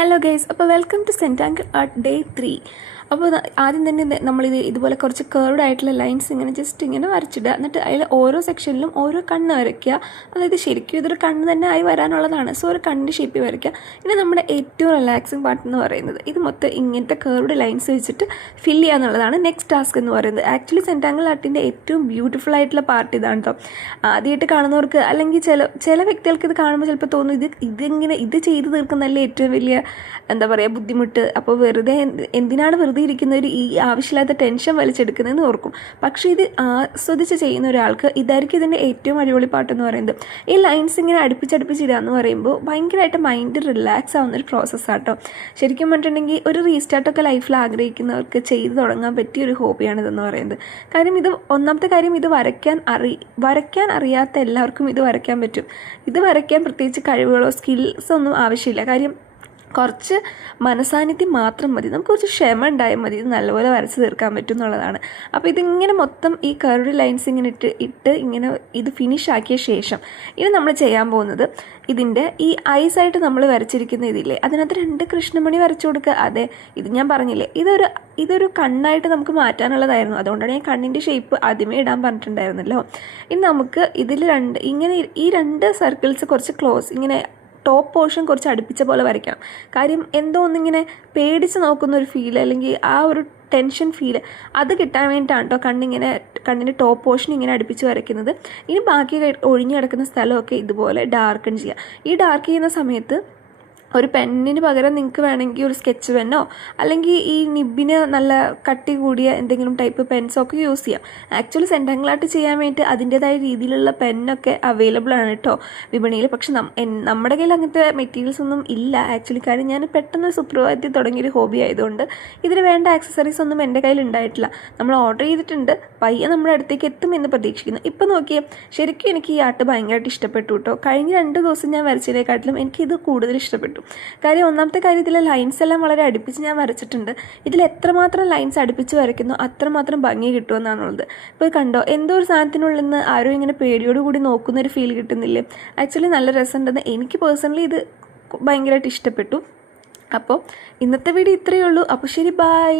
Hello guys, അപ്പോൾ welcome to സെൻറ്റാങ്കിൾ art day 3. അപ്പോൾ ആദ്യം തന്നെ ഇതുപോലെ കുറച്ച് കർവ്ഡ് ആയിട്ടുള്ള ലൈൻസ് ഇങ്ങനെ ജസ്റ്റ് ഇങ്ങനെ വരച്ചിടുക. എന്നിട്ട് അതിൽ ഓരോ സെക്ഷനിലും ഓരോ കണ്ണ് വരയ്ക്കുക. അതായത് ശരിക്കും ഇതൊരു കണ്ണ് തന്നെ ആയി വരാനുള്ളതാണ്. സോ ഒരു കണ്ണിൻ്റെ ഷേപ്പിൽ വരയ്ക്കുക. ഇനി നമ്മുടെ ഏറ്റവും റിലാക്സിങ് പാർട്ട് എന്ന് പറയുന്നത് ഇത് മൊത്തം ഇങ്ങനത്തെ കർവ്ഡ് ലൈൻസ് വെച്ചിട്ട് ഫില്ല് ചെയ്യുക എന്നുള്ളതാണ് നെക്സ്റ്റ് ടാസ്ക് എന്ന് പറയുന്നത്. ആക്ച്വലി സെൻറ്റാങ്കിൾ ആർട്ടിൻ്റെ ഏറ്റവും ബ്യൂട്ടിഫുൾ ആയിട്ടുള്ള പാർട്ട് ഇതാണ് കേട്ടോ. ആദ്യമായിട്ട് കാണുന്നവർക്ക് അല്ലെങ്കിൽ ചില വ്യക്തികൾക്ക് ഇത് കാണുമ്പോൾ ചിലപ്പോൾ തോന്നും ഇത് ചെയ്ത് തീർക്കുന്നതല്ലേ ഏറ്റവും വലിയ എന്താ പറയുക ബുദ്ധിമുട്ട്. അപ്പോൾ എന്തിനാണ് വെറുതെ ഇരിക്കുന്നവർ ഈ ആവശ്യമില്ലാത്ത ടെൻഷൻ വലിച്ചെടുക്കുന്നതെന്ന് ഓർക്കും. പക്ഷേ ഇത് ആസ്വദിച്ച് ചെയ്യുന്ന ഒരാൾക്ക് ഇതായിരിക്കും ഇതിൻ്റെ ഏറ്റവും അടിപൊളി പാട്ടെന്ന് പറയുന്നത്. ഈ ലൈൻസ് ഇങ്ങനെ അടുപ്പിച്ചിടുക എന്ന് പറയുമ്പോൾ ഭയങ്കരമായിട്ട് മൈൻഡ് റിലാക്സ് ആവുന്നൊരു പ്രോസസ്സാട്ടോ. ശരിക്കും പറഞ്ഞിട്ടുണ്ടെങ്കിൽ ഒരു റീസ്റ്റാർട്ടൊക്കെ ലൈഫിൽ ആഗ്രഹിക്കുന്നവർക്ക് ചെയ്ത് തുടങ്ങാൻ പറ്റിയ ഒരു ഹോബിയാണിതെന്ന് പറയുന്നത്. കാര്യം ഒന്നാമത്തെ കാര്യം വരയ്ക്കാൻ അറിയാത്ത എല്ലാവർക്കും ഇത് വരയ്ക്കാൻ പറ്റും. ഇത് വരയ്ക്കാൻ പ്രത്യേകിച്ച് കഴിവുകളോ സ്കിൽസോ ഒന്നും ആവശ്യമില്ല. കാര്യം കുറച്ച് മനസാന്നിധ്യം മാത്രം മതി, നമുക്ക് കുറച്ച് ക്ഷമ ഉണ്ടായാൽ മതി, ഇത് നല്ലപോലെ വരച്ച് തീർക്കാൻ പറ്റും എന്നുള്ളതാണ്. അപ്പോൾ ഇതിങ്ങനെ മൊത്തം ഈ കർവ്ഡ് ലൈൻസ് ഇങ്ങനെ ഇട്ട് ഇങ്ങനെ ഇത് ഫിനിഷ് ആക്കിയ ശേഷം ഇനി നമ്മൾ ചെയ്യാൻ പോകുന്നത് ഇതിൻ്റെ ഈ ഐസായിട്ട് നമ്മൾ വരച്ചിരിക്കുന്ന ഇതില്ലേ അതിനകത്ത് 2 കൃഷ്ണമണി വരച്ചു കൊടുക്കുക. അതെ, ഇത് ഞാൻ പറഞ്ഞില്ലേ ഇതൊരു കണ്ണായിട്ട് നമുക്ക് മാറ്റാനുള്ളതായിരുന്നു. അതുകൊണ്ടാണ് ഞാൻ കണ്ണിൻ്റെ ഷേപ്പ് ആദ്യമേ ഇടാൻ പറഞ്ഞിട്ടുണ്ടായിരുന്നല്ലോ. ഇനി നമുക്ക് ഇതിൽ ഈ 2 സർക്കിൾസ് കുറച്ച് ക്ലോസ് ഇങ്ങനെ ടോപ്പ് പോർഷൻ കുറച്ച് അടുപ്പിച്ച പോലെ വരയ്ക്കണം. കാര്യം എന്തോ ഒന്നിങ്ങനെ പേടിച്ച് നോക്കുന്ന ഒരു ഫീൽ അല്ലെങ്കിൽ ആ ഒരു ടെൻഷൻ ഫീല് അത് കിട്ടാൻ വേണ്ടിയിട്ടാണ് കേട്ടോ കണ്ണിൻ്റെ ടോപ്പ് പോർഷൻ ഇങ്ങനെ അടുപ്പിച്ച് വരയ്ക്കുന്നത്. ഇനി ബാക്കി ഒഴിഞ്ഞു കിടക്കുന്ന സ്ഥലമൊക്കെ ഇതുപോലെ ഡാർക്കൺ ചെയ്യുക. ഈ ഡാർക്ക് ചെയ്യുന്ന സമയത്ത് ഒരു പെന്നിന് പകരം നിങ്ങൾക്ക് വേണമെങ്കിൽ ഒരു സ്കെച്ച് പെന്നോ അല്ലെങ്കിൽ ഈ നിബിന് നല്ല കട്ടി കൂടിയ എന്തെങ്കിലും ടൈപ്പ് പെൻസോ ഒക്കെ യൂസ് ചെയ്യാം. ആക്ച്വലി സെൻറ്റാങ്കിൾ ആർട്ട് ചെയ്യാൻ വേണ്ടിയിട്ട് അതിൻ്റേതായ രീതിയിലുള്ള പെന്നൊക്കെ അവൈലബിൾ ആണ് കേട്ടോ വിപണിയിൽ. പക്ഷെ നമ്മുടെ കയ്യിൽ അങ്ങനത്തെ മെറ്റീരിയൽസ് ഒന്നും ഇല്ല ആക്ച്വലി. കാര്യം ഞാൻ പെട്ടെന്ന് സുപ്രഭാതത്തിൽ തുടങ്ങിയൊരു ഹോബി ആയതുകൊണ്ട് ഇതിന് വേണ്ട ആക്സസറീസ് ഒന്നും എൻ്റെ കയ്യിൽ ഉണ്ടായിട്ടില്ല. നമ്മൾ ഓർഡർ ചെയ്തിട്ടുണ്ട്, പയ്യെ നമ്മുടെ അടുത്തേക്ക് എത്തുമെന്ന് പ്രതീക്ഷിക്കുന്നു. ഇപ്പം നോക്കിയേ, ശരിക്കും എനിക്ക് ഈ ആർട്ട് ഭയങ്കരമായിട്ട് ഇഷ്ടപ്പെട്ടു കേട്ടോ. കഴിഞ്ഞ 2 ദിവസം ഞാൻ വരച്ചതിനെക്കാട്ടിലും എനിക്കിത് കൂടുതൽ ഇഷ്ടപ്പെട്ടു. കാര്യം ഒന്നാമത്തെ കാര്യം ഇതിലെ ലൈൻസ് എല്ലാം വളരെ അടുപ്പിച്ച് ഞാൻ വരച്ചിട്ടുണ്ട്. ഇതിൽ എത്രമാത്രം ലൈൻസ് അടുപ്പിച്ച് വരയ്ക്കുന്നു അത്രമാത്രം ഭംഗി കിട്ടുമെന്നാണുള്ളത്. ഇപ്പോൾ കണ്ടോ, എന്തോ ഒരു സാധനത്തിനുള്ളിൽ നിന്ന് ആരോ ഇങ്ങനെ പേടിയോടുകൂടി നോക്കുന്നൊരു ഫീൽ കിട്ടുന്നില്ലേ. ആക്ച്വലി നല്ല രസമുണ്ടെന്ന് എനിക്ക് പേഴ്സണലി ഇത് ഭയങ്കരമായിട്ട് ഇഷ്ടപ്പെട്ടു. അപ്പോൾ ഇന്നത്തെ വീഡിയോ ഇത്രയേ ഉള്ളൂ. അപ്പോൾ ശരി, ബൈ.